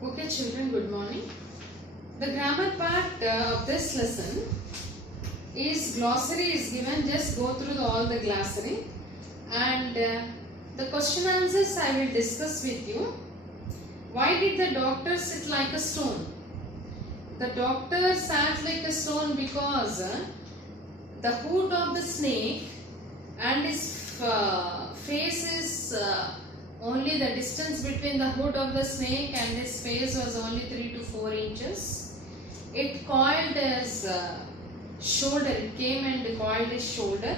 Okay, children, good morning. The grammar part of this lesson is glossary is given. Just go through all the glossary and the question answers I will discuss with you. Why did the doctor sit like a stone? The doctor sat like a stone because the hood of the snake and his face is only the distance between the hood of the snake and his face was only 3 to 4 inches. It coiled his shoulder. It came and coiled his shoulder.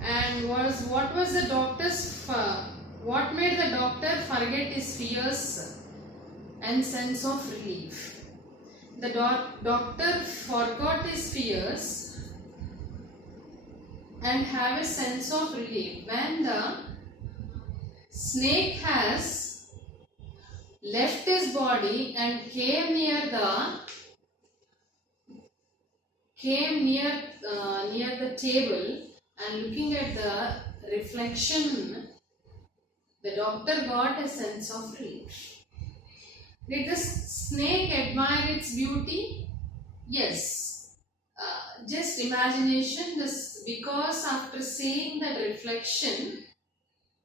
And what was the doctor's what made the doctor forget his fears and sense of relief? The doctor forgot his fears and have a sense of relief when the snake has left his body and came near the table and looking at the reflection, the doctor got a sense of relief. Did the snake admire its beauty? Yes. Just imagination, this because after seeing that reflection,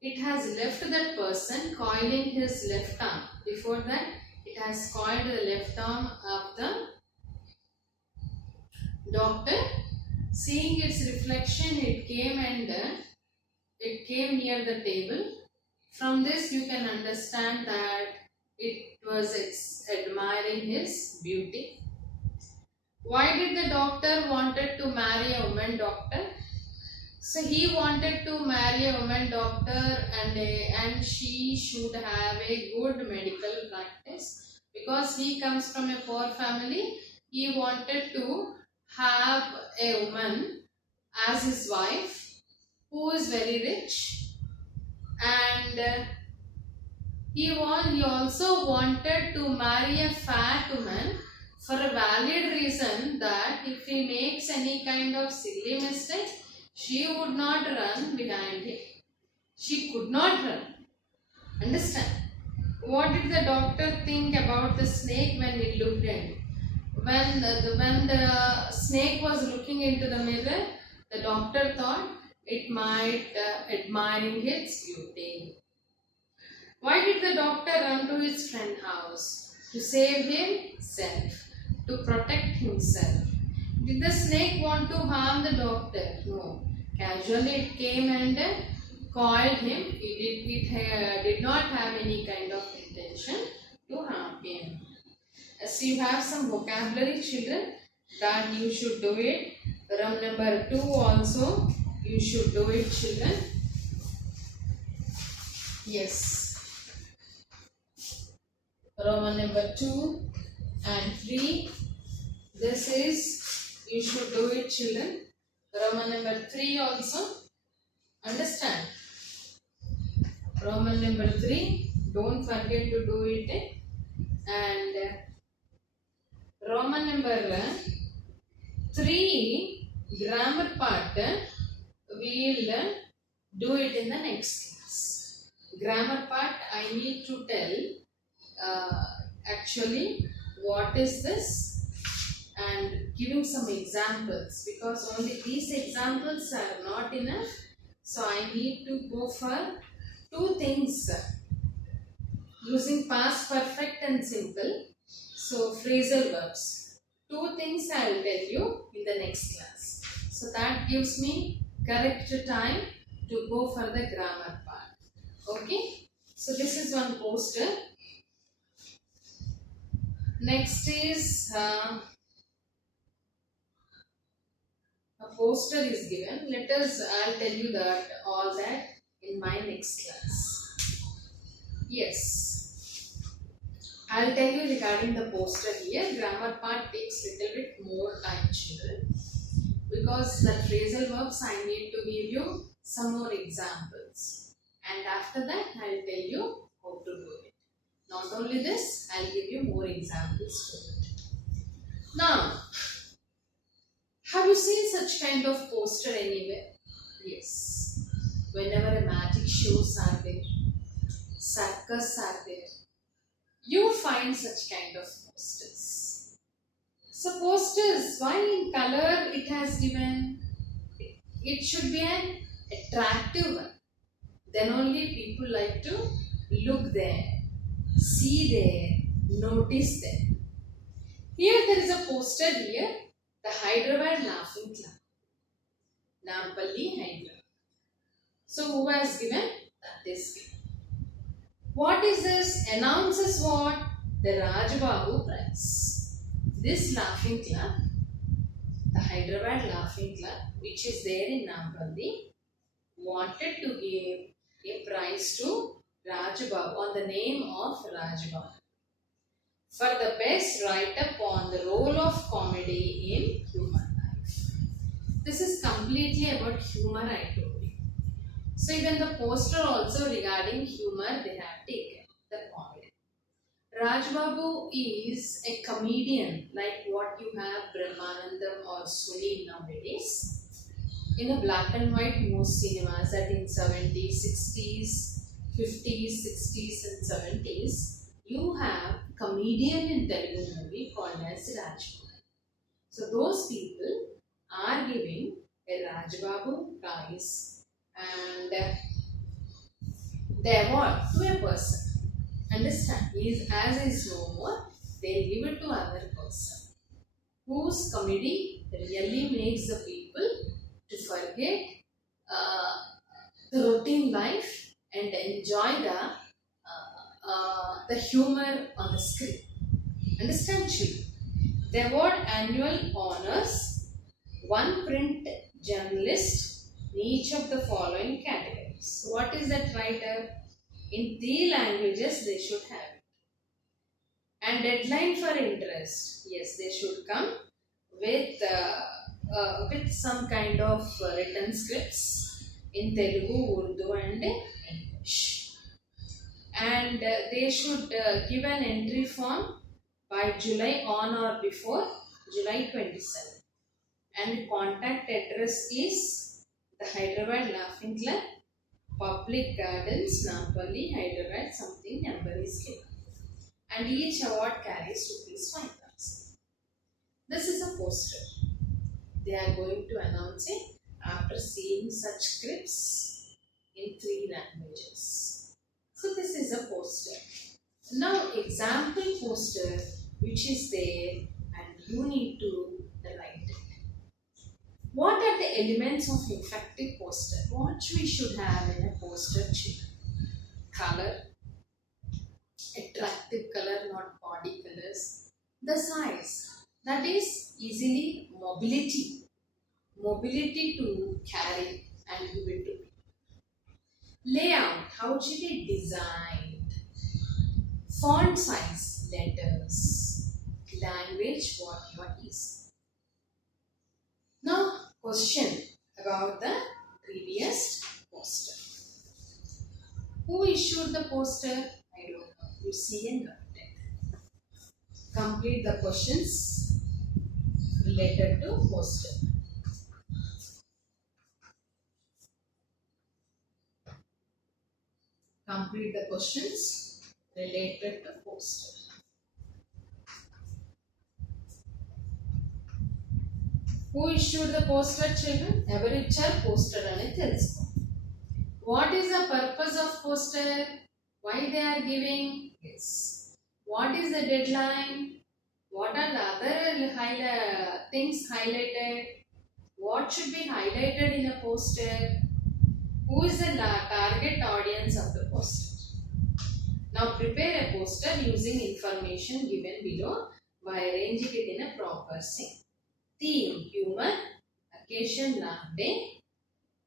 it has left that person coiling his left arm. Before that, it has coiled the left arm of the doctor. Seeing its reflection, it came near the table. From this, you can understand that it was admiring his beauty. Why did the doctor wanted to marry a woman doctor? So he wanted to marry a woman doctor and she should have a good medical practice. Because he comes from a poor family, he wanted to have a woman as his wife who is very rich, and he also wanted to marry a fat woman for a valid reason that if he makes any kind of silly mistake, she would not run behind him. She could not run. Understand? What did the doctor think about the snake when he looked at it? When the snake was looking into the mirror, the doctor thought it might admiring its beauty. Why did the doctor run to his friend's house? To save himself, to protect himself. Did the snake want to harm the doctor? No. Casually it came and coiled him. It did not have any kind of intention to harm him. So you have some vocabulary, children, that you should do it. Room number 2 also you should do it, children. Yes. Roman number 2 and 3. This is, you should do it, children. Roman number 3 also. Understand? Roman number 3. Don't forget to do it. And Roman number 3 grammar part we'll do it in the next class. Grammar part I need to tell actually what is this and giving some examples, because only these examples are not enough. So I need to go for 2 things using past perfect and simple. So phrasal verbs. 2 things I will tell you in the next class. So that gives me correct time to go for the grammar part. Okay. So this is one poster. Next is a poster is given. I'll tell you that all that in my next class. Yes. I'll tell you regarding the poster here. Grammar part takes little bit more time, children. Because the phrasal verbs I need to give you some more examples. And after that I'll tell you how to do it. Not only this, I'll give you more examples to it. Now, have you seen such kind of poster anywhere? Yes. Whenever a magic shows are there, circus are there, you find such kind of posters? So posters, why in color it has given? It should be an attractive one. Then only people like to look there, see there, notice there. Here there is a poster here, the Hyderabad Laughing Club, Nampalli, Hyderabad. So who has given? That is given. What is this? Announces what? The Rajbabu Prize. This laughing club, the Hyderabad Laughing Club, which is there in Nampalli, wanted to give a prize to Rajbabu on the name of Rajbabu for the best write-up on the role of comedy in human life. This is completely about humor, I told you. So even the poster also regarding humor they have taken, the comedy. Rajbabu is a comedian like what you have Brahmanandam or Sunil nowadays. In a black and white most cinemas that in 70s, 60s, 50s, 60s and 70s, you have comedian in Telugu movie called as Rajbabu. So those people are giving a Rajbabu prize and the award to a person. Understand? As is no more, they'll give it to another person whose comedy really makes the people to forget the routine life and enjoy the humor on the screen. Understand, children? The award annual honors one print journalist in each of the following categories. So what is that writer? In 3 languages they should have it. And deadline for interest. Yes, they should come with some kind of written scripts in Telugu, Urdu and English. And they should give an entry form by July on or before July 27. And contact address is the Hyderabad Laughing Club, Public Gardens, Nampalli, Hyderabad, something number is given. And each award carries ₹5,000. This is a poster. They are going to announce it after seeing such scripts in 3 languages. So this is a poster. Now example poster which is there and you need to write it. What are the elements of effective poster? What we should have in a poster children? Color, attractive color, not body colors. The size, that is easily mobility to carry and give it to people. Layout, how should it designed? Font size, letters. Language, what you are using. Now question about the previous poster. Who issued the poster? I don't know. You see and write it. Complete the questions related to poster. Complete the questions related to poster. Who issued the poster, children? ఎవరు ఇచ్చారు poster అనేది తెలుసుకో. What is the purpose of poster? Why they are giving? Yes. What is the deadline? What are the other things highlighted? What should be highlighted in a poster? Who is the target audience of the poster? Now prepare a poster using information given below by arranging it in a proper sync. Theme, humor. Occasion, laugh day.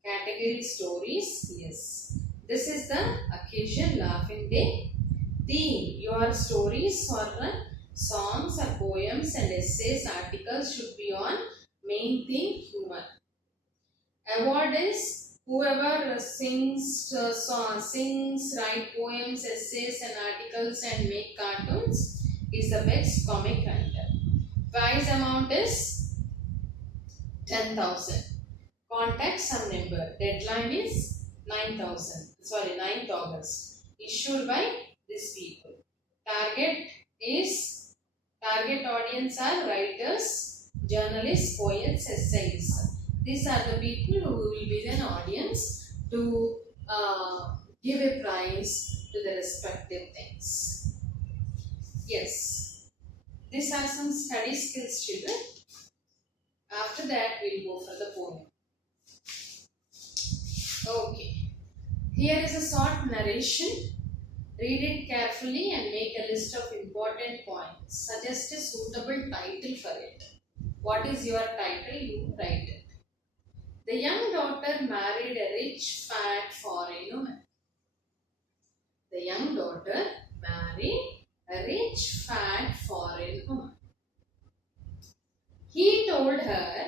Category, stories. Yes, this is the occasion, laughing day. Theme, your stories or songs or poems and essays, articles should be on main theme, humor. Award is whoever sings, write poems, essays and articles and make cartoons is the best comic writer. Prize amount is 10,000. Contact some number. Deadline is 9th August. Issued by these people. Target is target audience are writers, journalists, poets, essayists. These are the people who will be an audience to give a prize to the respective things. Yes, these are some study skills, children. After that, we'll go for the poem. Okay. Here is a short narration. Read it carefully and make a list of important points. Suggest a suitable title for it. What is your title? You write it. The young daughter married a rich, fat foreign woman. The young daughter married a rich, fat foreign woman. He told her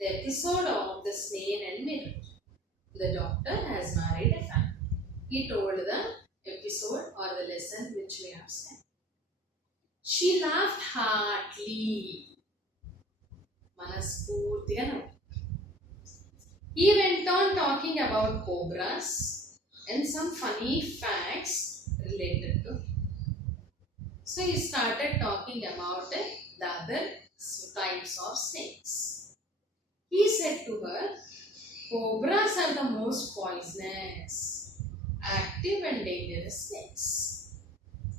the episode of the snail and mirror. The doctor has married a family. He told the episode or the lesson which we have said. She laughed heartily. Manaspurtiga. He went on talking about cobras and some funny facts related to it. So he started talking about the other types of snakes. He said to her, cobras are the most poisonous, active and dangerous snakes.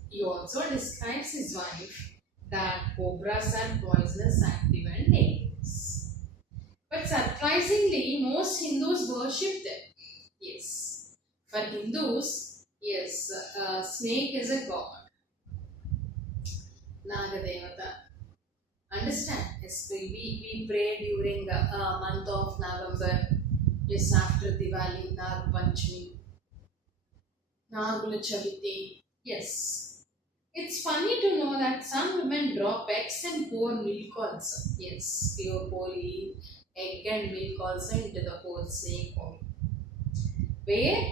He also describes his wife that cobras are poisonous, active and dangerous. But surprisingly, most Hindus worship them. Yes. For Hindus, yes, snake is a god. Nagadevata. Understand? Yes, we pray during the month of November. Yes, after Diwali, Nag Panchami, Nagula Chaviti. Yes. It's funny to know that some women drop eggs and pour milk also. Yes, pure pouring egg and milk also into the whole snake hole, where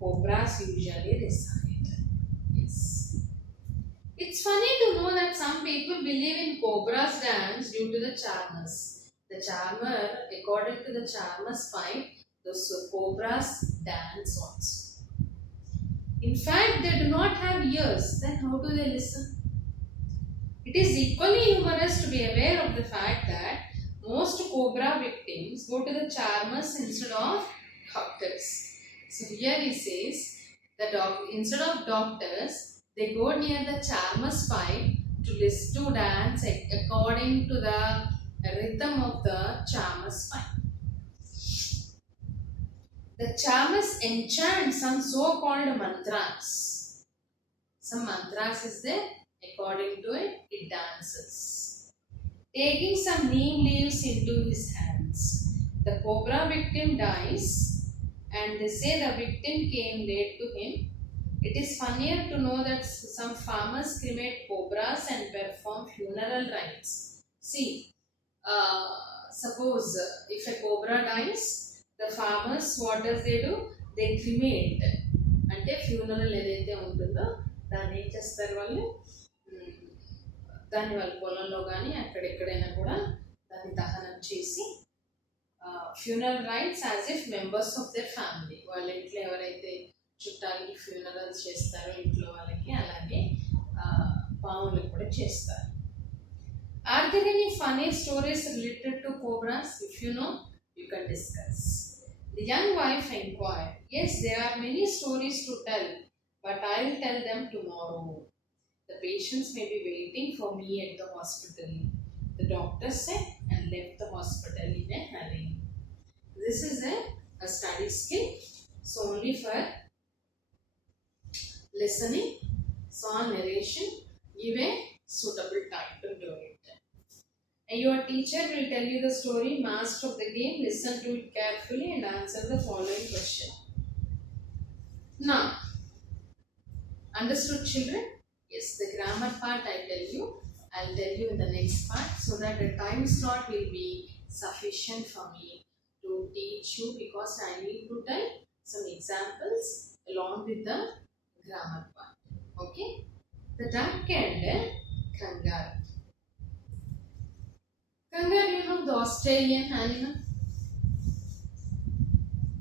cobras usually reside. Yes. It's funny to know that some people believe in cobras dance due to the charmers. The charmer, according to the charmer's pipe, the cobras dance also. In fact, they do not have ears. Then how do they listen? It is equally humorous to be aware of the fact that most cobra victims go to the charmers instead of doctors. So here he says that instead of doctors, they go near the charmer's pipe to listen to dance according to the rhythm of the charmer's pipe. The charmers enchant some so-called mantras. Some mantras is there. According to it, it dances. Taking some neem leaves into his hands. The cobra victim dies and they say the victim came late to him. It is funnier to know that some farmers cremate cobras and perform funeral rites. See, suppose if a cobra dies, the farmers, what does they do? They cremate. అంటే funeral ఏదైతే ఉంటుందో దాన్ని ఏం చేస్తారు వాళ్ళు, దాన్ని వాళ్ళ పొలంలో కానీ అక్కడెక్కడైనా కూడా దాన్ని దహనం చేసి funeral rights as if members of their family, వాళ్ళ ఇంట్లో ఎవరైతే చుట్టాలకి ఫ్యూనరల్ చేస్తారో ఇంట్లో వాళ్ళకి, అలాగే పాములకు కూడా చేస్తారు. Are there any funny stories related to cobras? If you know, you can discuss. The young wife inquired. Yes, there are many stories to tell, but I will tell them tomorrow. The patients may be waiting for me at the hospital, the doctor said and left the hospital in a hurry. This is a study skill. So only for listening, song narration, give a suitable time to do it. And your teacher will tell you the story, master of the game, listen to it carefully and answer the following question. Now, understood children? Yes, the grammar part I'll tell you in the next part, so that the time slot will be sufficient for me to teach you, because I need to tell some examples along with the grammar part. Okay? The duck and kangaroo. Kangaroo, you know, the Australian animal.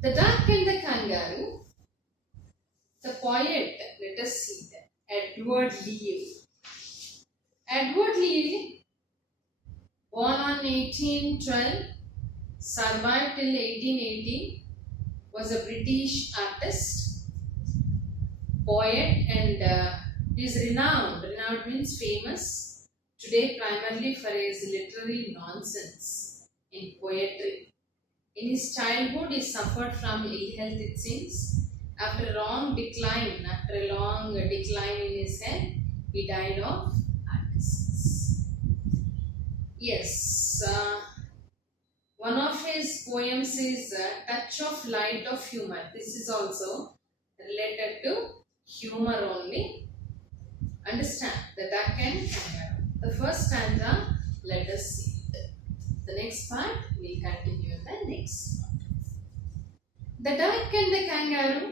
The duck and the kangaroo. The poet, let us see that, Edward Lear. Edward Leary, born on 1812, survived till 1880, was a British artist, poet, and is renowned. Renowned means famous today primarily for his literary nonsense in poetry. In his childhood, he suffered from ill health, it seems. After a long decline in his health, he died of heart disease. Yes, one of his poems is Touch of Light of Humor. This is also related to humor only. Understand the duck and kangaroo. The first stanza, let us see it. The next part, we'll continue in the next part. The duck and the kangaroo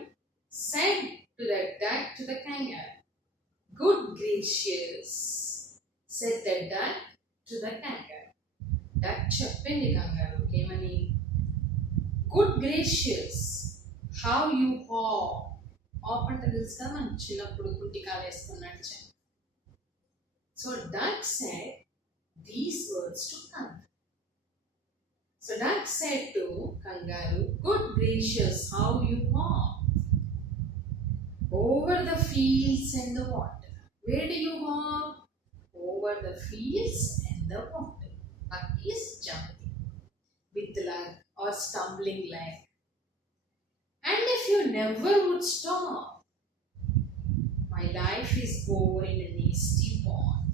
said to the kangaroo, "Good gracious," said the duck to the kangaroo. Duck చెప్పింది kangaroo ఏమని? Good gracious, how you hop. Hop అంటే తెలుసు కదా, మనం చిన్నప్పుడు కుట్టికాలు వేసుకున్నట్టు. So duck said these words to kangaroo. So duck said to kangaroo, "Good gracious, how you hop over the fields and the water." Where do you hop? Over the fields and the water. Duck is jumping with leg or stumbling leg. And if you never would stop, my life is boring and nasty pond.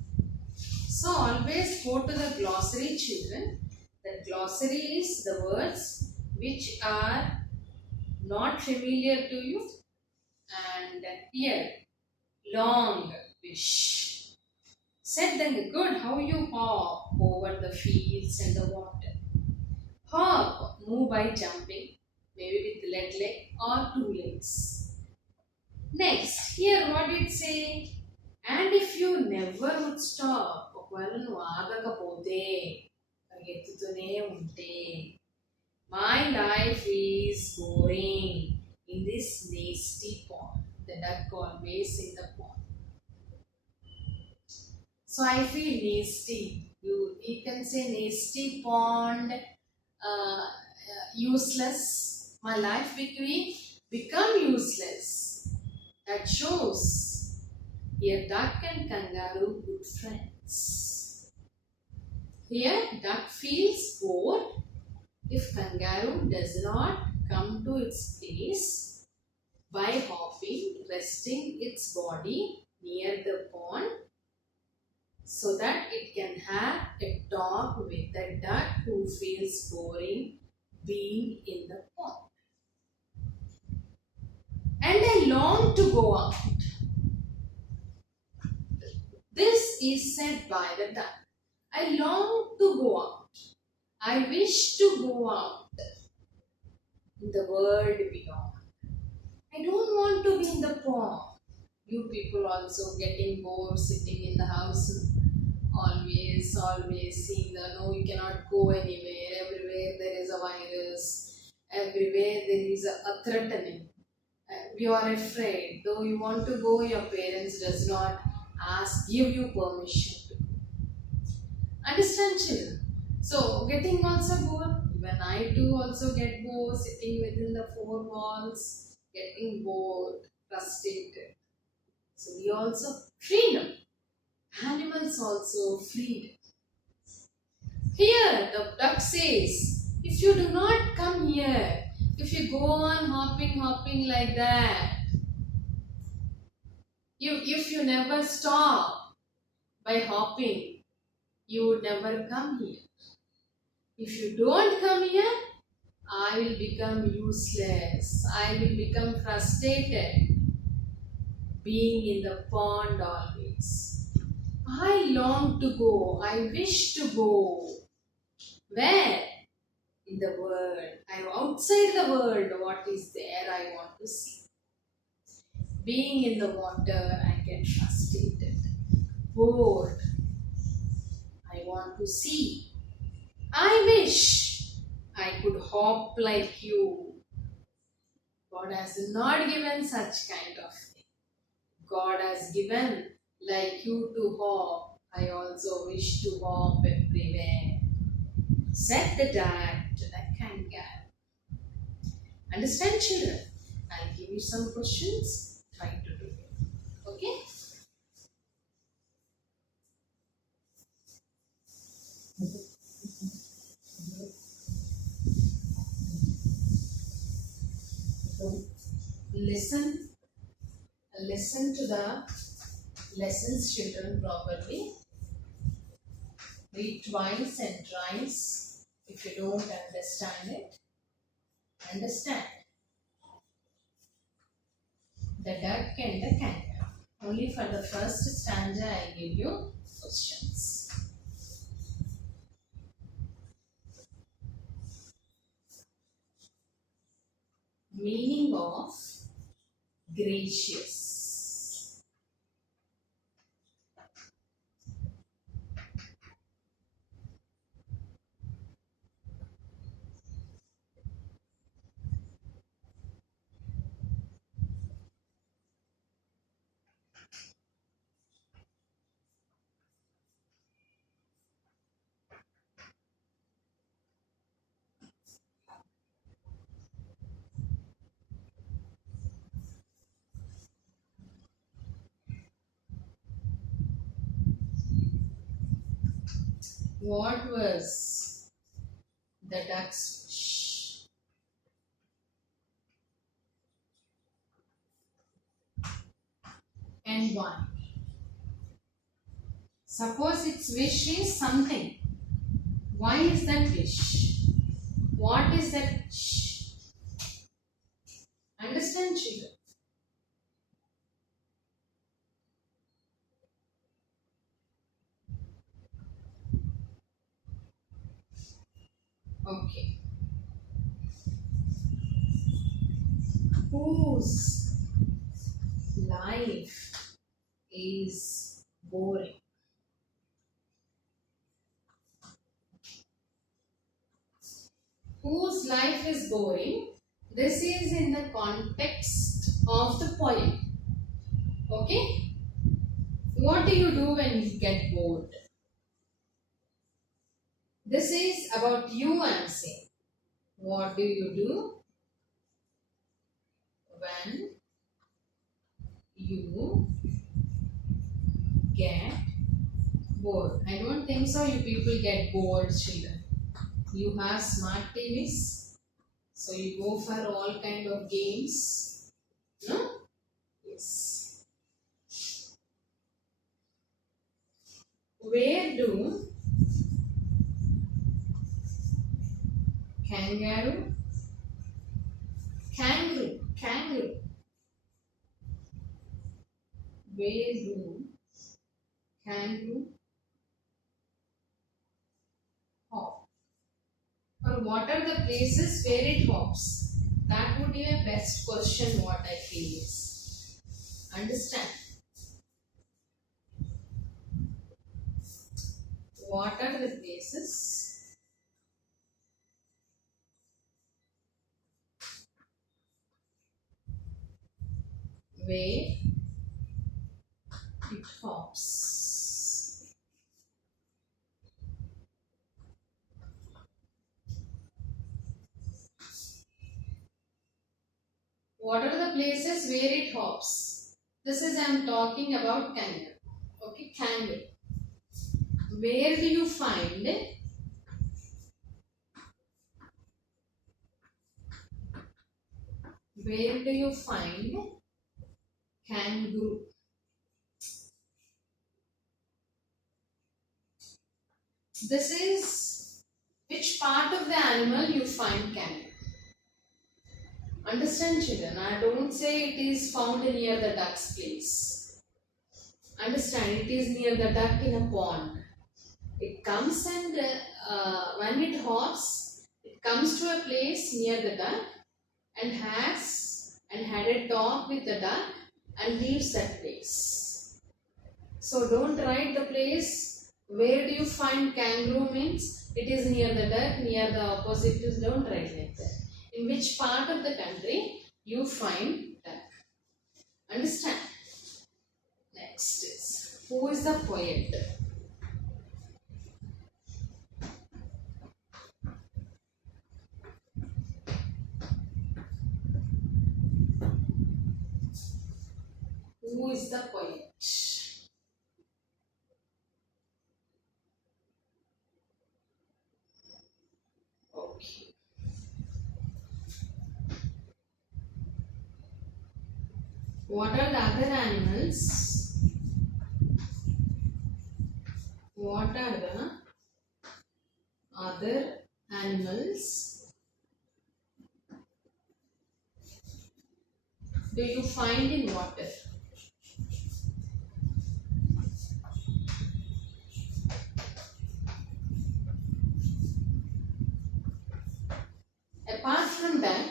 So always go to the glossary, children. The glossary is the words which are not familiar to you. And here, long wish. Said then, "Good, how you hop over the fields and the water." Hop, move by jumping, maybe with leg or two legs. Next, here what did it say? And if you never would stop, ఒకవేళ నువ్వు ఆగకపోతే, పరిగెత్తుతూనే ఉంటే, my life is boring in this nasty pond. The duck always in the pond. So I feel nasty. You can say nasty pond, useless. My life become useless. That shows here duck and kangaroo good friends. Here duck feels bored if kangaroo does not come to its place by hopping, resting its body near the pond, so that it can have a talk with the duck who feels boring being in the pond. And I long to go out. This is said by the duck. I long to go out. I wish to go out in the world beyond. I don't want to be in the pond. You people also getting bored sitting in the house, always seeing that no, you cannot go anywhere. Everywhere there is a virus. Everywhere there is a threatening. You are afraid. Though you want to go, your parents does not give you permission to go. Understand, children? So getting also bored. Even I too also get bored sitting within the four walls, getting bored, frustrated. So we also freedom. Animals also freedom. Here the duck says, if you do not come here, if you go on hopping like that, if you never stop by hopping, you would never come here. If you don't come here, I will become useless. I will become frustrated being in the pond always. I long to go. I wish to go. Where? In the world. I am outside the world. What is there I want to see. Being in the water, I get frustrated, bored. I want to see. I wish I could hop like you. God has not given such kind of thing. God has given like you to hop. I also wish to hop everywhere, said the duck to the kangaroo. Understand, children? I'll give you some questions. Try to do it. Okay? Listen. Listen to the lessons, children, properly. Read twice and thrice. If you don't understand it, understand. The duck and the kangaroo. Only for the first stanza I give you questions. Meaning of gracious. What was the duck's wish? And why? Suppose its wish is something. Why is that wish? What is that wish? Understand, children? Okay. Whose life is boring? Whose life is boring? This is in the context of the poem. Okay? What do you do when you get bored? This is about you, I am saying. What do you do when you get bored? I don't think so you people get bored, children. You have smart TVs, so you go for all kind of games. No? Yes. Where do kangaroo, where do kangaroo hop? Or what are the places where it hops? That would be a best question, what I feel is. Understand? What are the places where it hops? What are the places where it hops? This is I am talking about kangaroo. Okay, kangaroo. Where do you find kangaroo? This is which part of the animal you find kangaroo. Understand, children? I don't say it is found near the duck's place. Understand? It is near the duck in a pond. It comes and when it hops, it comes to a place near the duck and had a talk with the duck and leaves that place. So don't write the place where do you find kangaroo means it is near the duck, near the opposite is, don't write like that. In which part of the country you find duck. Understand? Next is, who is the poet? is the poet? Okay. What are the other animals? What are the other animals do you find in water? Apart from that,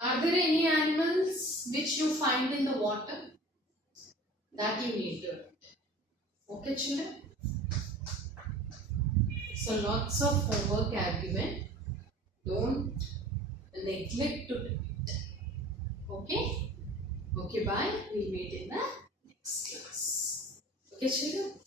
are there any animals which you find in the water that you need to write? Okay, children? So lots of homework are given. Don't neglect to do it. Okay? Okay, bye. We'll meet in the next class. Okay, children?